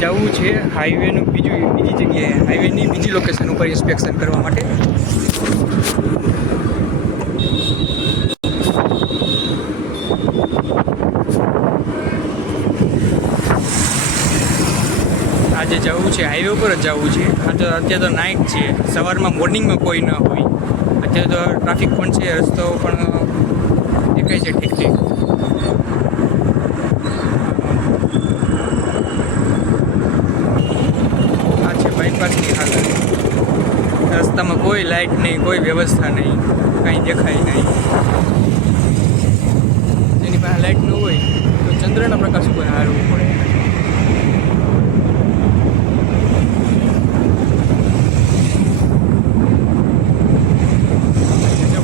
જવું છે હાઈવેનું બીજું બીજી જગ્યાએ. હાઈવેની બીજી લોકેશન ઉપર ઇન્સ્પેક્શન કરવા માટે. આજે જવું છે, હાઈવે ઉપર જ જવું છે. આ તો અત્યારે તો નાઇટ છે. સવારમાં મોર્નિંગમાં કોઈ ન હોય. અત્યારે તો ટ્રાફિક પણ છે, રસ્તો પણ દેખાય છે ઠીક ઠીક આ છે બાયપાસની હાલત રસ્તામાં કોઈ લાઇટ નહીં, કોઈ વ્યવસ્થા નહીં, કાંઈ દેખાય નહીં. જેની પાસે લાઇટ ન હોય, તો ચંદ્રના પ્રકાશ ઉપર હારવું પડે.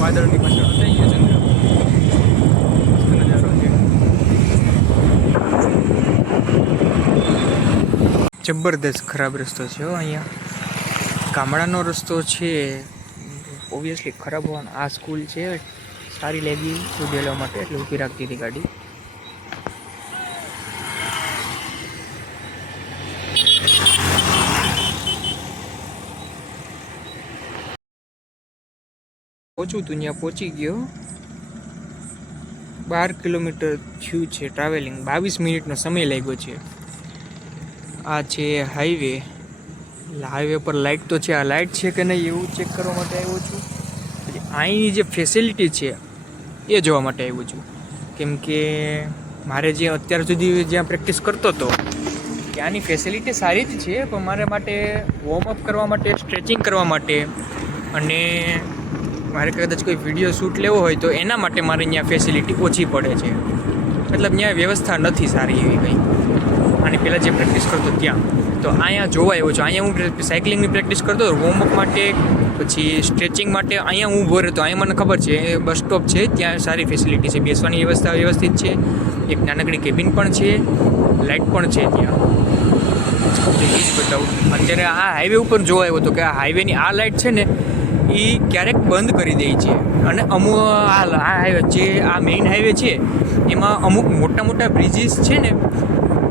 વાદળની પાછળ થઈ ગયો ચંદ્ર. જબરદસ્ત ખરાબ રસ્તો છે અહીંયા. ગામડાનો રસ્તો છે. ઓબ્વિયસલી ખરાબ હોવાનો, આ સ્કૂલ છે. સારી લાગી સ્ટુડિયો માટે એટલે ઊભી રાખતી હતી ગાડી. પહોંચું ત્યાં પહોંચી ગયો. બાર કિલોમીટર થયું છે ટ્રાવેલિંગ બાવીસ મિનિટનો સમય લાગ્યો છે. આ છે હાઈવે હાઈવે પર લાઇટ તો છે. આ લાઇટ છે કે નહીં એવું ચેક કરવા માટે આવ્યો છું. પછી અહીંની જે ફેસિલિટી છે, એ જોવા માટે આવ્યો છું. કેમ કે મારે જે અત્યાર સુધી જ્યાં પ્રેક્ટિસ કરતો હતો, ત્યાંની ફેસિલિટી સારી જ છે, પણ મારા માટે વોર્મઅપ કરવા માટે સ્ટ્રેચિંગ કરવા માટે અને મારે કદાચ કોઈ વીડિયો શૂટ લેવો હોય તો એના માટે મારે અહીંયા ફેસિલિટી ઓછી પડે છે. મતલબ ત્યાં વ્યવસ્થા નથી સારી એવી કંઈ. અને પહેલાં જે પ્રેક્ટિસ કરતો ત્યાં. તો અહીંયા જોવા આવ્યો છું. અહીંયા હું સાયકલિંગની પ્રેક્ટિસ કરતો વોર્મઅપ માટે, પછી સ્ટ્રેચિંગ માટે અહીંયા હું ઊભો રહેતો. અહીંયા મને ખબર છે બસ સ્ટોપ છે, ત્યાં સારી ફેસિલિટી છે. બેસવાની વ્યવસ્થા વ્યવસ્થિત છે. એક નાનકડી કેબિન પણ છે લાઇટ પણ છે ત્યાં. બતાવું અત્યારે આ હાઈવે ઉપર જોવા આવ્યો હતો કે આ હાઈવેની આ લાઇટ છે ને એ ક્યારેક બંધ કરી દે છે. અને અમુક આ હાઈવે જે, આ મેઇન હાઈવે છે, એમાં અમુક મોટા મોટા બ્રિજીસ છે ને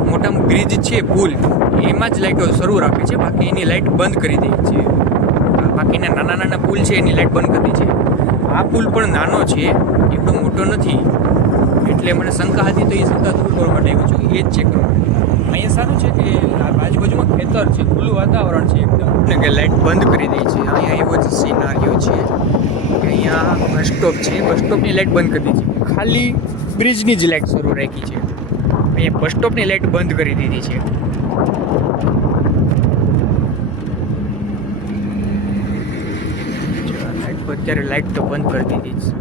મોટા બ્રિજ છે, પુલ. એમાં જ લાઇટો શરૂ રાખે છે. બાકી એની લાઇટ બંધ કરી દે છે બાકીના નાના નાના પુલ છે, એની લાઇટ બંધ કરી છે આ પુલ પણ નાનો છે, એટલો મોટો નથી. એટલે મને શંકા હતી તો એ શંકા દૂર કરવા માટે આવ્યો છું. એ જ ચેક કરવા અહીંયા સારું છે કે આજુબાજુમાં ખેતર છે, ખુલ્લું વાતાવરણ છે એકદમ. ને કે લાઇટ બંધ કરી દે છે અહીંયા એવો જ સિનારીઓ છે કે અહીંયા બસ સ્ટોપ છે. બસ સ્ટોપની લાઇટ બંધ કરી દીધી છે ખાલી બ્રિજની જ લાઇટ શરૂ રાખી છે. અહીંયા બસ સ્ટોપની લાઇટ બંધ કરી દીધી છે. અત્યારે લાઇટ તો બંધ કરી દીધી છે.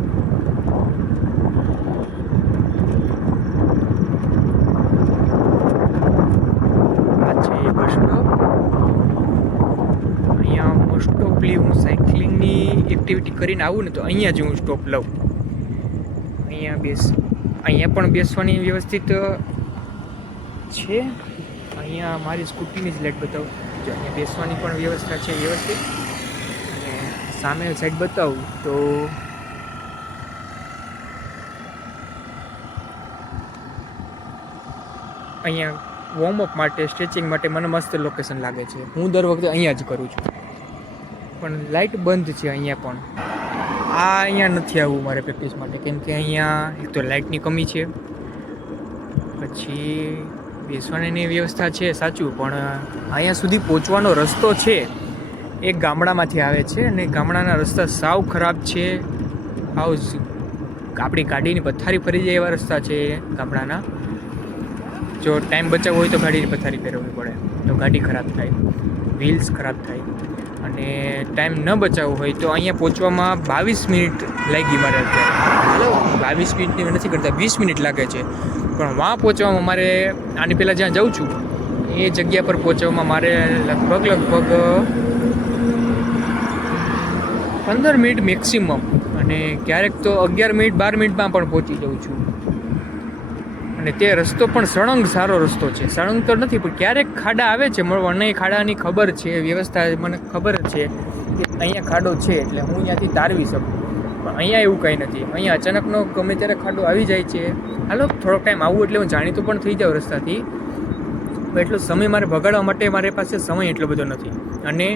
એક્ટિવિટી કરીને આવું ને તો અહીંયા જ હું સ્ટોપ લઉં. અહીંયા બેસ, અહીંયા પણ બેસવાની વ્યવસ્થિત છે. અહીંયા મારી સ્કૂટીની જ લાઇટ બતાવું. જો અહીંયા બેસવાની પણ વ્યવસ્થા છે, વ્યવસ્થિત. અને સામે સાઈડ બતાવું તો અહીંયા વોર્મઅપ માટે સ્ટ્રેચિંગ માટે મને મસ્ત લોકેશન લાગે છે. હું દર વખતે અહીંયા જ કરું છું. પણ લાઇટ બંધ છે અહીંયા પણ. આ અહીંયા નથી આવવું મારે પ્રેક્ટિસ માટે, કેમ કે અહીંયા એક તો લાઇટની કમી છે. પછી બેસવાની વ્યવસ્થા છે, સાચું, પણ અહીંયા સુધી પહોંચવાનો રસ્તો છે, એ ગામડામાંથી આવે છે અને ગામડાના રસ્તા સાવ ખરાબ છે. હાઉસ આપણી ગાડીની પથારી ફરી જાય એવા રસ્તા છે ગામડાના. જો ટાઈમ બચાવવો હોય તો ગાડીની પથારી ફેરવવી પડે. તો ગાડી ખરાબ થાય વ્હીલ્સ ખરાબ થાય. અને ટાઈમ ન બચાવવો હોય તો અહીંયા પહોંચવામાં બાવીસ મિનિટ લાગી મારે અત્યારે. બાવીસ મિનિટની નથી કરતા, વીસ મિનિટ લાગે છે. પણ વાં પહોંચવામાં મારે, આની પહેલાં જ્યાં જાઉં છું, એ જગ્યા પર પહોંચવામાં મારે લગભગ લગભગ પંદર મિનિટ મેક્સિમમ અને ક્યારેક તો અગિયાર મિનિટ, બાર મિનિટમાં પણ પહોંચી જાઉં છું. અને તે રસ્તો પણ સળંગ સારો રસ્તો છે. સળંગ તો નથી, પણ ક્યારેક ખાડા આવે છે મને ખાડાની ખબર છે વ્યવસ્થા મને ખબર છે કે અહીંયા ખાડો છે એટલે હું અહીંયાથી તારવી શકું. પણ અહીંયા એવું કંઈ નથી. અહીંયા અચાનકનો ગમે ત્યારે ખાડો આવી જાય છે. હાલો, થોડોક ટાઈમ આવું એટલે હું જાણીતો પણ થઈ જાઉં રસ્તાથી. એટલો સમય મારે ભગાડવા માટે મારી પાસે સમય એટલો બધો નથી. અને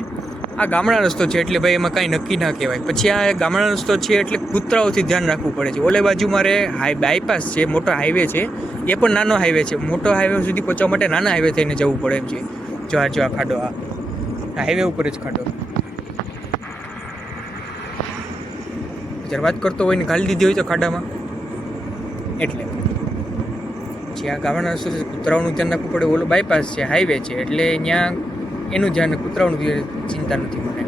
આ ગામડા રસ્તો છે એટલે ભાઈ એમાં કાંઈ નક્કી ના કહેવાય. પછી આ ગામડા રસ્તો છે એટલે કૂતરાઓથી ધ્યાન રાખવું પડે છે. ઓલે બાજુ મારે હાઈ બાયપાસ છે, મોટો હાઈવે છે. એ પણ નાનો હાઈવે છે. મોટો હાઈવે સુધી પહોંચવા માટે નાના હાઈવે થઈને જવું પડે એમ છે. જો આ જો આ ખાડો, આ. હાઈવે ઉપર જ ખાડો. જ્યારે વાત કરતો હોય ને ગાલી દીધી હોય તો ખાડામાં. એટલે. જે આ ગામડા રસ્તો છે, કૂતરાઓનું ધ્યાન રાખવું પડે. ઓલો બાયપાસ છે હાઈવે છે. એટલે ત્યાં એનું ધ્યાન કૂતરાઓનું ચિંતા નથી મને.